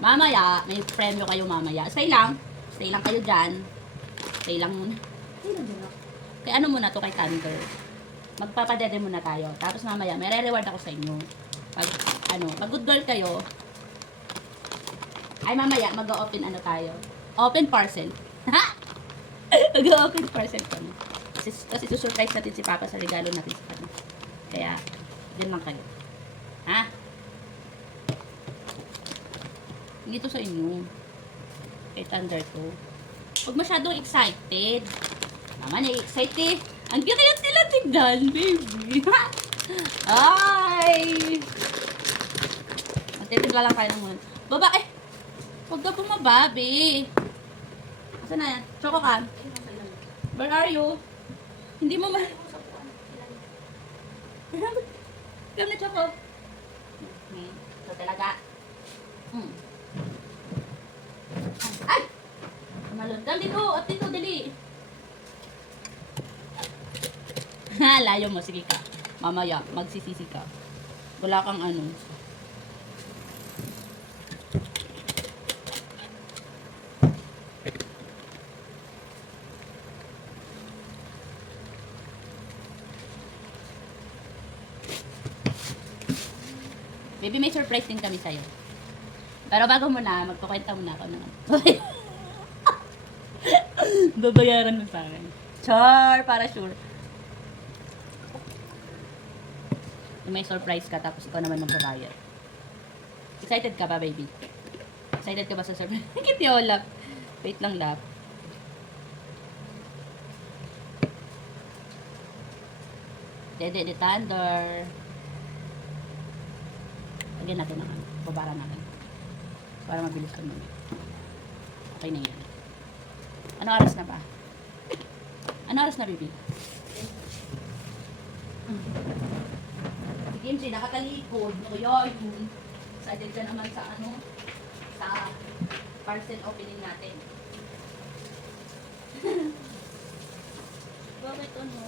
Mamaya, may premyo kayo mamaya. Stay lang. Stay lang kayo dyan. Stay lang muna. Stay lang dyan. Kaya ano muna to kay Thunder. Magpapadede muna tayo. Tapos mamaya, may re-reward ako sa inyo. Pag, pag good girl kayo, ay mamaya, mag-open tayo. Open parcel. Ha? Mag-open parcel kami. Kasi susurprise natin si Papa sa regalo natin sa kanya. Kaya, din lang kayo. Ha? Hindi to sa inyo. Kay Thunder to. Huwag masyadong excited. Naman ay excited. Ang cute nila tignan, baby. Ay! Magtitimpla lang tayo ng muna. Baba, eh! Huwag ka bumaba, babe. Asa na yan? Choco ka? Where are you? Hindi mo ma... Come na, Choco. So, talaga. Ay! Malun. Come dito. At dito, dali. Ha, layo mo. Sige ka. Mamaya, magsisisi ka. Wala kang ano. Baby, may surprise din kami sa'yo. Pero bago muna, magpakwenta muna ako ng babayaran mo sa akin. Char, para sure. May surprise ka, tapos ikaw naman magbabayad. Excited ka ba, baby? Excited ka ba sa surprise? Kiti, oh, lap. Wait lang, lap. Dede de Thunder. Lagyan natin ng ano. Babara natin. Para mabilis ka muna. Okay na yan. Ano oras na ba? Ano oras na, baby? Si Kimchi, nakatalikod. No, yun. Excited ka naman sa ano? Sa parcel opening natin. Bakit ano?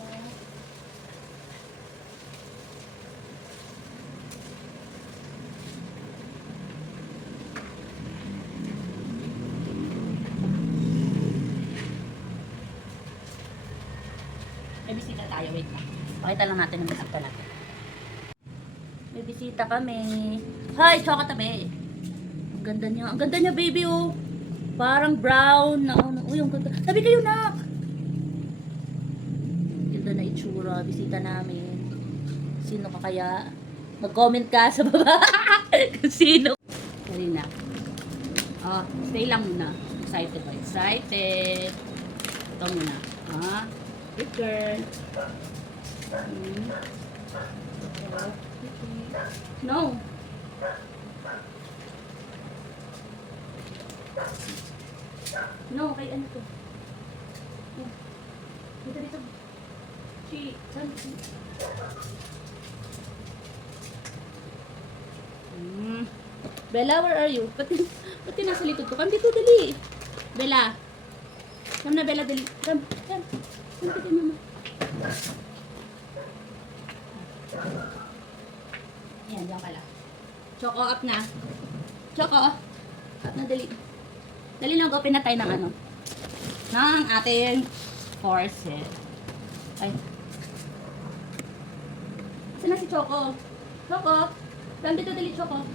May bisita tayo, wait lang. Pakita lang natin yung bisita natin. May bisita kami. Hi, Choco tabi. Ang ganda niya. Ang ganda niya, baby, oh. Parang brown na ano. Uy, ang ganda. Tabi kayo, nak. Ganda na itsura. Bisita namin. Sino ka kaya? Mag-comment ka sa baba. Kung sino. Dali na. Oh, stay lang muna. Excited ba? Excited. Ito muna. Ah. Good girl. No. No, kay ano to? Dito, dito. Saan? Bella, where are you? Pati nasa likod ko. Come dito, dali. Bella. Come na, Bella, dali. Come. Come dito, mama. Ayan, diyan ka lang. Choco, up na. Choco, up na, dali. Dali lang, open na tayo ng ano. Ng ating parcel. Ay. Saan na si Choco? Choco, come dito, dali, Choco.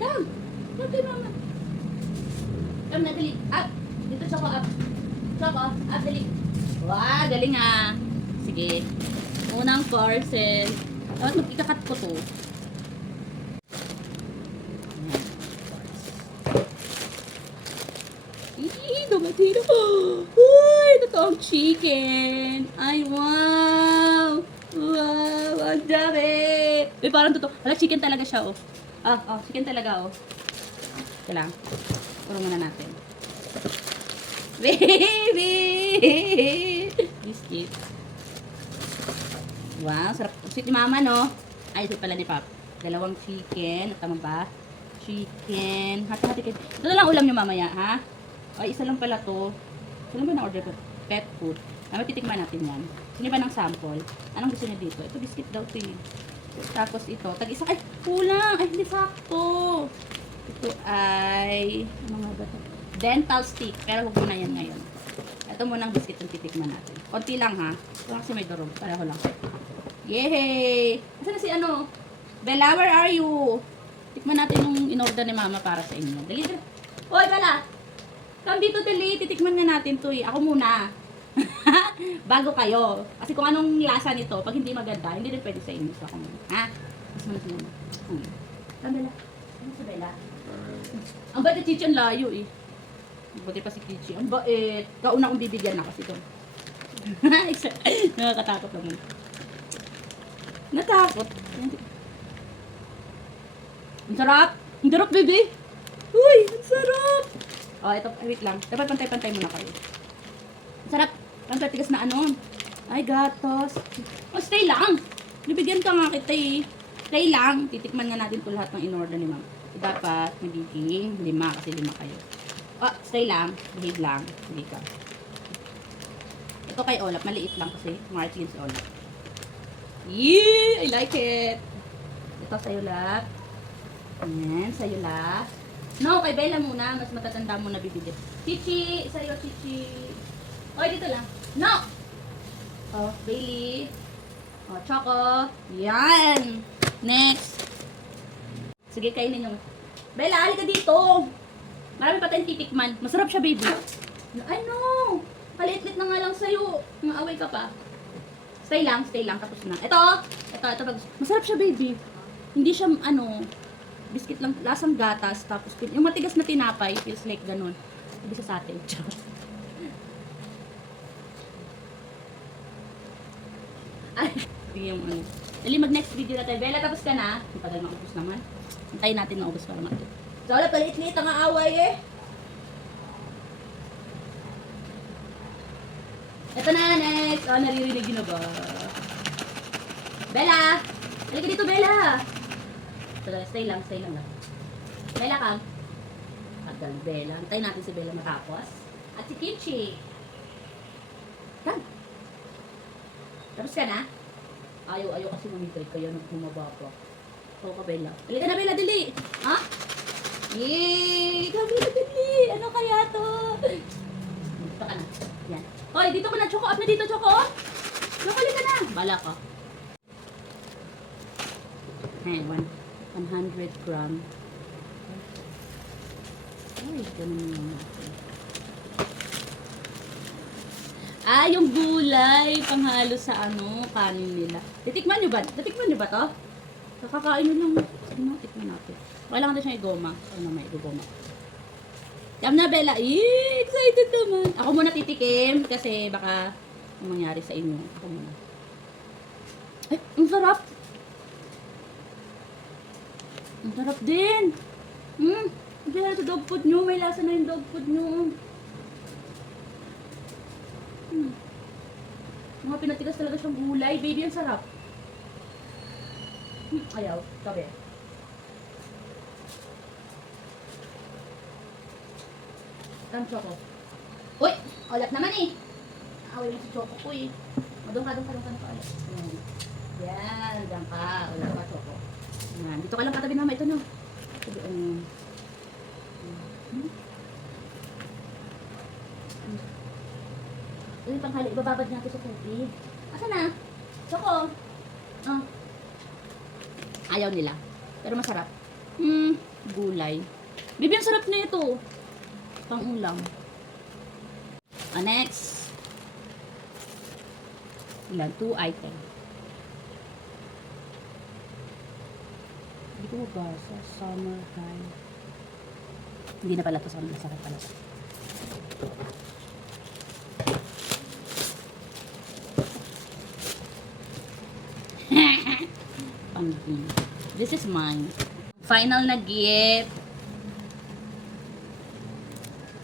Come. Come dito, mama. Come na, dali. Up. Dito, Choco, up. Choco, up, dali. Wow, galing ah. Sige. Unang parcel. Dapat mag-ikakat ko to. Ih, dumating na. Uy, totoong chicken. Ay, wow. Wow, ang dami. Uy, parang totoo. Wala, chicken talaga siya, oh. Chicken talaga, oh. Ito lang. Puro muna natin. Baby! Biscuit. Wow, sarap. Sweet ni mama, no? Ay, ito pala ni Pap. Dalawang chicken. Tama ba? Chicken. Hati-hati kayo. Ito na lang ulam nyo mamaya, ha? Ay, isa lang pala to. Sino ba na-order ko? Pet food. Titikman natin yan. Sino ba ng sample? Anong gusto niyo dito? Ito, biscuit daw to. Tapos ito. Tag-isa. Ay, kulang. Ay, hindi sakto. Ito ay, ano nga ba ito? Dental stick. Pero huwag muna yan ngayon. Ito muna ang biscuit yung titikman natin. Konti lang ha. Ito kasi may durog. Pareho lang. Yay! Asan na si ano? Bella, where are you? Tikman natin yung in-order ni Mama para sa inyo. Dali, dali. Hoy, Bella! Come dito, dali. Titikman nga natin to eh. Ako muna. Bago kayo. Kasi kung anong lasa nito, pag hindi maganda, hindi rin pwede sa inyo. So, ako muna. Ha? Mas muna si Mama. Come, Bella. Ano sa Bella? Ang bait ni Chichi, ang layo eh. Buti pa si Chichi. Ang bait. Kauna kong bibigyan na kasi to. Nakakatakot naman. Natakot. Ang sarap! Ang sarap, baby! Uy! Ang sarap! Oh, ito, wait lang. Dapat pantay-pantay muna kayo. Ang sarap! Ang tigas na ano. Ay, gatos. Oh, stay lang! Bibigyan ka nga kita eh. Stay lang. Titikman nga natin ito lahat ng in-order ni Ma'am. Dapat magiging 5 kasi 5 kayo. Oh, stay lang. Behave lang. Sige ka. Ito kay Olap. Maliit lang kasi. Martin si Olap. Yee! I like it! Ito sa'yo lahat. Ayan, sa'yo lahat. No, kay Bella muna. Mas matatanda mo na bibigyan. Chichi! Sa'yo, Chichi. Oy, dito lang. No! Oh, Bailey. Oh, Choco. Yan! Next. Sige, kainin nyo. Bella, halika dito! Marami pa tayong titikman. Masarap siya, baby. Ay, no! Kalit-lit na nga lang sa'yo. Maaway ka pa. Stay lang, tapos na. Ito, masarap siya, baby. Hindi siya, ano, biscuit lang, lasang gatas, tapos, yung matigas na tinapay, feels like ganun. Ibig sa atin. Ay, yung ano. Dali, mag-next video na tayo. Bella, tapos ka na. Ang tagal maubos naman. Antayin natin maubos para makita. So, wala, palit-lit ang aaway eh. Ito na, next. Oh, naririnig yun na ba? Bella! Halika dito, Bella! Stay lang lang. Bella, come. Tagal, Bella. Antayin natin si Bella matapos. At si Kimchi. Come. Tapos ka na? Ayaw kasi mamigay kaya nung bumaba pa. Oo ka, Bella. Halika na, Bella, dali! Ha? Yay! Ikaw, Bella, dali! Ano kaya to? Dito ka na. Yan. Hoy, dito ko na, Choco. Up na dito, Choco. Choco, halika na. Bala ka. Hey, 100 gram. Ay, ganun yung natin. Ah, yung gulay. Panghalo sa ano, kanin nila. Titikman nyo ba? Titikman nyo ba to? Kakakain nyo lang. Ano, tikman natin. Kailangan na siya igoma. Ano may igoma. Yam na, Bella. Excited naman. Ako muna titikim kasi baka ang mangyari sa inyo. Ako muna. Ay, ang sarap. Ang sarap din. Hindi na ito dog food nyo. May lasa na yung dog food nyo. Mga pinatigas talaga siyang gulay. Baby, ang sarap. Ayaw. Sabi. Ang Choco. Uy! Olap naman eh. Away mo si Choco ko eh. Doon ka ulit. Yan. Diyan ka. Olap ka, Choco. Yan. Dito ka lang katabi naman. Ito no. Ito yung panghali. Ibababad natin sa tubig. Asa na? Choco. Oh. Ayaw nila. Pero masarap. Gulay. Bibi, ang sarap na ito. Pang-ulam. Next. Ilan? 2 item. Hindi ko mabasa. Summer high. Hindi na pala ito. Masarap pala. Pang-green. This is mine. Final na gift.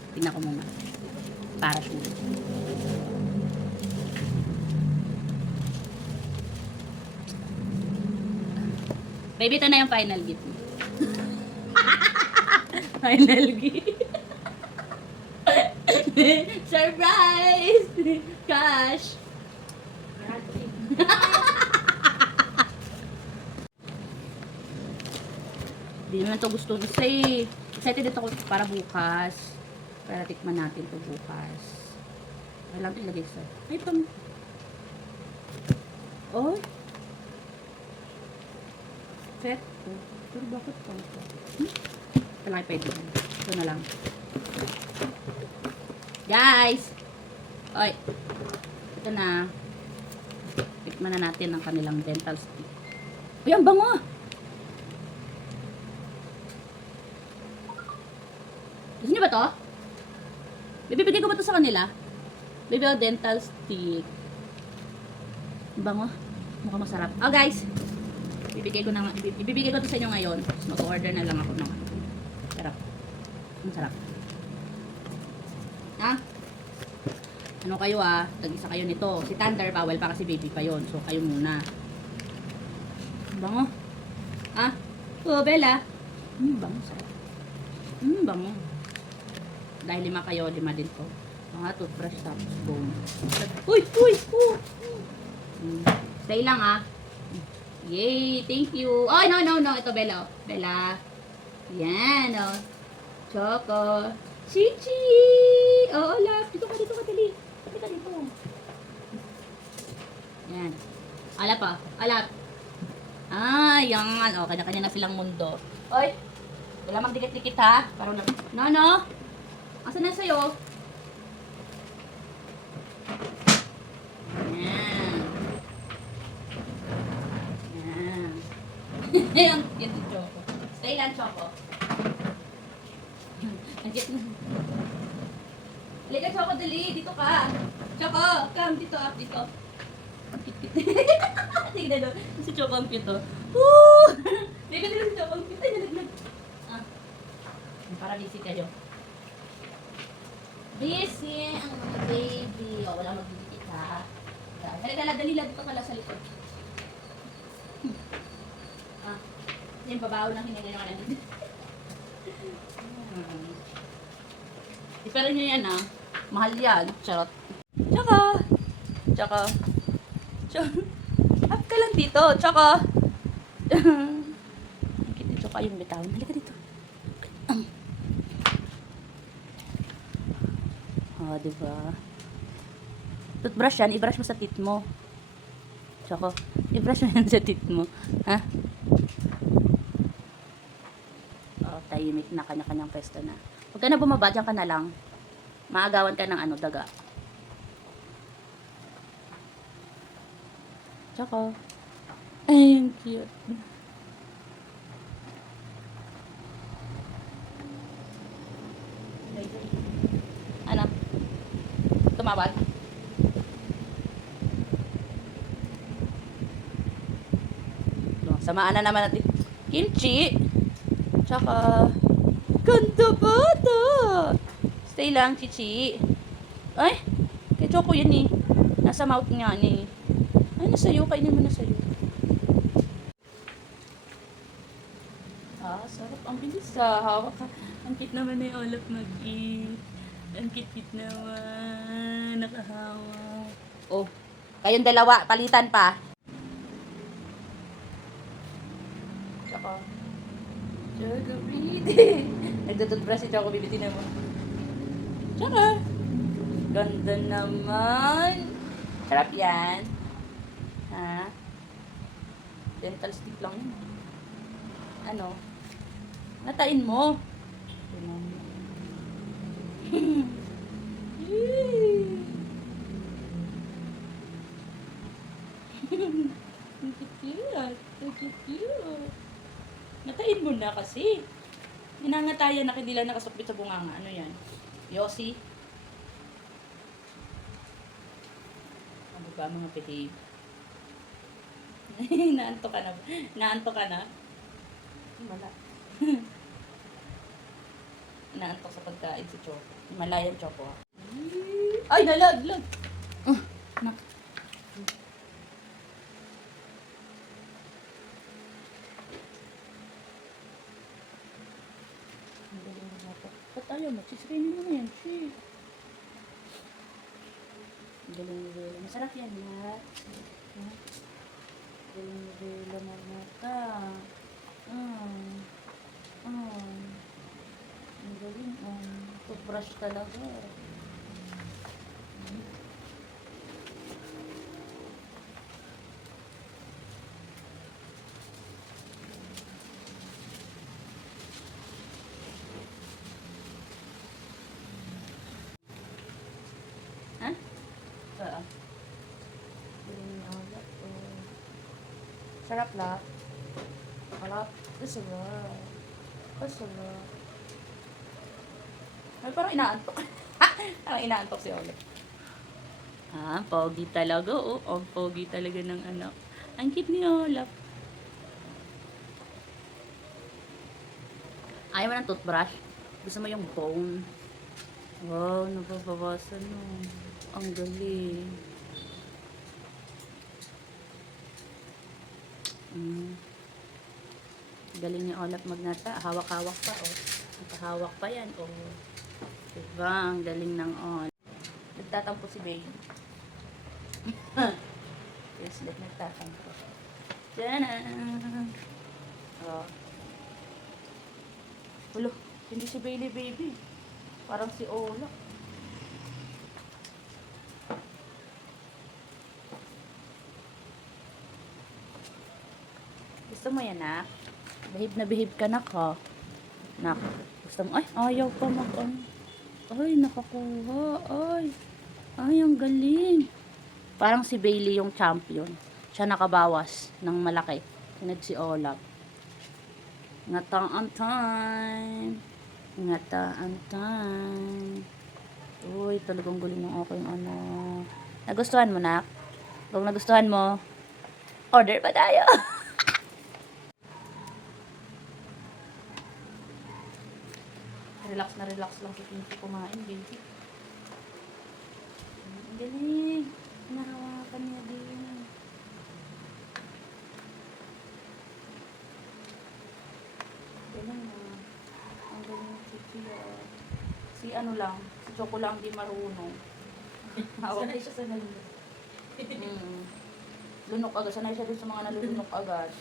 Tingnan ko muna. Para sure. Baby, ito na yung final gift. Final gift. Surprise! Cash! Hindi naman to gusto. Kasi excited ito ako para bukas. Para tikman natin to bukas. Kailangan ito ilagay sa... Ay, pang... Oh. Set. Oh. Pero bakit pang ito? Ito lang pwede. Ito na lang. Guys! Oy. Ito na. Tikman na natin ang kanilang dental stick. Uy, ang bango! Gusto niyo ba to? Bibigay ko ba to sa kanila? Bibigay dental stick. Ang bango. Mukhang masarap. Oh guys! Ibibigay ko to sa inyo ngayon. Mag-order na lang ako ng sarap. Ang sarap. Ha? Ano kayo tag-isa kayo nito. Si Thunder, bawal pa kasi baby pa yon. So kayo muna. Bango. Oh, Bella. Bango sarap. Bango. Dahil 5 kayo, 5 din to. Mga toothbrush tapos bone. Uy! Stay lang Yay! Thank you. Oh, no. Ito, Bella. Bella. Yan, Choco. Chichi! Oo, love. Dito ka, dali. Dito. Yan. Alap. Yan. Kanya-kanya na silang mundo. Oy! Wala magdikit-dikit ha. Parang No. Asan na sa'yo? Yan. Ang cute ni Choco. Stay lang, Choco. Ang cute na. Halika, Choco, dali. Dito ka. Choco, come. Dito. Ang cute. Tignan doon. Si Choco ang cute, Woo! Halika nila si Choco ang cute. Ay, nalaglag. Para busy kayo. Busy ang mga baby. Wala magbibigit ha. Halika, dali lang. Dito pala sa likod. Yung babaw ng hininga yung alam. Pero nyo yan mahal yan. Charot. Tsaka. Up ka lang dito. Tsaka. Tsaka yung bitawan. Halika dito. Diba? Toothbrush yan. I-brush mo sa teeth mo. Tsaka. I-brush mo yan sa teeth mo. Ha? Tahimik na kanya-kanyang pwesto na. Huwag ka na bumaba, dyan ka na lang. Maagawan ka ng daga. Tsaka. Ay, ang cute. Ano? Tumawag? Samaan na naman natin. Kimchi! Tsaka, ganda bata! Stay lang, Chichi. Ay, kay Choco yan Nasa mouth niya Ay, nasa'yo. Kainin mo na sa'yo. Sarap. Ang bilis hawak ka. Ang cute naman ni Olaf mag-eat. Ang cute naman. Nakahawak. Oh, kayong dalawa. Palitan pa. Tsaka. Choco, breathe. Nagtututbrush si Choco, bibitin na mo. Tsaka. Ganda naman. Sarap yan. Ha? Dental stick lang yun. Ano? Natain mo. Natain mo na kasi. Ninangatayan na hindi lang nakasukbit sa bunganga. Ano yan? Yossi? Ano ba mga behave? Naanto ka na ba? Naanto ka na? Wala. Naantok sa pagkain si Choco. Himalayan Choco. Ay, nalaglag! Nak. Ba't ayaw mo? Sisirainin mo na yan, shit. Galing-galing. Masarap yan, lahat. Galing-galing na mata. toothbrush talaga. Ha? Oo. Sarap lang. Sarap. Sarap. Sarap. Ay, parang inaantok. Parang inaantok si Olive. Ah, pogi talaga. Oh, ang pogi talaga ng anak. Ang cute ni Olaf. Ayaw mo ng toothbrush? Gusto mo yung bone? Wow, nababawasan no. Ang galing. Galing ni Olaf magnata. Hawak-hawak pa, oh. Nakahawak pa yan, oh. Diba? Ang galing ng Olaf. Nagtatampo si Baby. Yes, nagtatampo. Tadaan! Oh. Ulo, hindi si Baby. Parang si Olaf. Gusto mo yan, nak? Behave na behave ka, nak, ha? Nak, gusto mo? Ay, ayaw pa ay, nakakuha. Ay, ang galing. Parang si Bailey yung champion. Siya nakabawas ng malaki. Sinad si Olaf. Ngataan time. Ngataan time. Uy, talagang galing ng aking anak. Nagustuhan mo, nak? Kung nagustuhan mo, order pa tayo. Relax lang si Pinky kumain, baby. Ang galing. Nahawakan niya din. Galing na. Ang galing si Chia. Si ano lang, si Choco lang di marunong. Sanay siya sa nalunok. Lunok agad. Sanay siya dun sa mga nalulunok agad.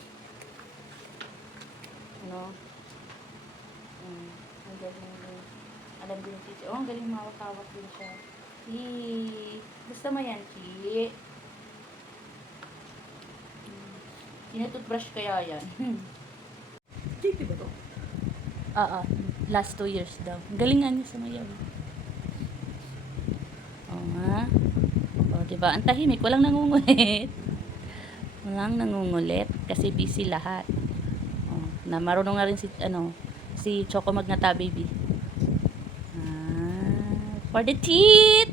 Ano? Ang galing. Alam din si Chia. Oh, ang galing mawak-hawak din siya. Gusto mo yan, Chi? Tinatoothbrush kaya yan. JP ba to? Last 2 years daw. Galingan niya sa mayaw. Oo nga. O, diba? Ang tahimik. Walang nangungulit. Kasi busy lahat. O, na marunong nga rin si Choco Magnata, baby. For the teeth!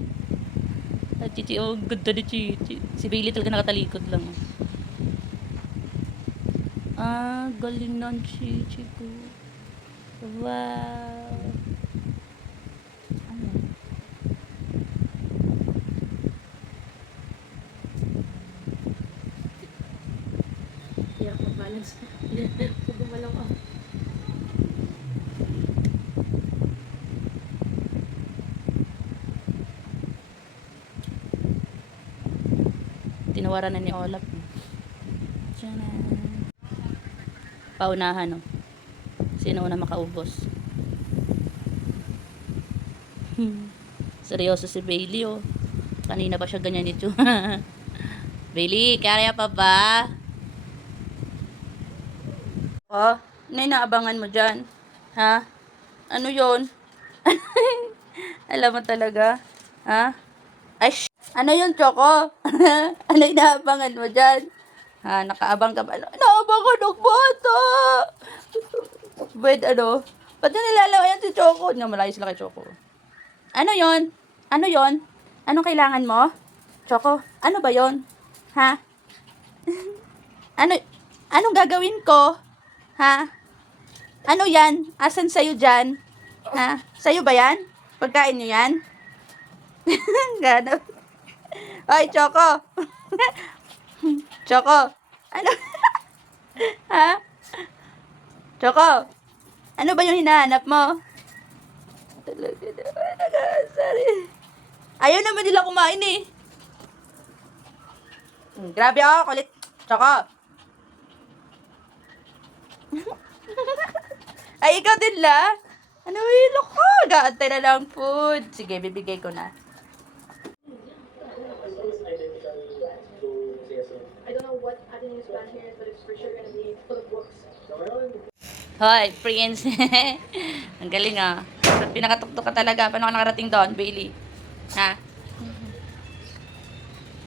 Chichi, oh, ganda ni Chichi. Si Bailey talaga nakatalikod lang. Galing ng Chichi ko. Wow. Ano? Hirap mag-balance. Pag gumalaw ka. Tinawaran na ni Olaf. Tiyanan. Paunahan, no? Sino una makaubos? Seryoso si Bailey, oh. Kanina pa siya ganyan ito. Bailey, kaya pa ba? Oh, ano yung naabangan mo dyan? Ha? Ano yon? Alam mo talaga? Ha? Ay, ano yun, Choco? Ano yung naabangan mo dyan? Ha, nakaabang ka ba? Naabangan ng bata! Wait, ano? Ba't yung nilalawayan si Choco? Nga, malayo sila kay Choco. Ano yon? Ano yon? Anong kailangan mo? Choco, ano ba yon? Ha? Anong gagawin ko? Ha? Ano yan? Asan sa'yo dyan? Ha? Sa'yo ba yan? Pagkain nyo yan? Gano? Ay, Choco! Choco! Ano? Ha? Choco! Ano ba yung hinahanap mo? Talaga naman, nag-aasar eh. Ayaw naman nila kumain eh. Grabe ako, kulit. Choco! Ay, ikaw din la? Ano hilo ko? Gaantay na lang food. Sige, bibigay ko na. I don't know what Ateneo's plan here is, but it's for sure gonna be full of books. Hoy, Prince. Ang galing ah. Pinakatuktok ka talaga. Paano ka nakarating doon, Bailey? Ha?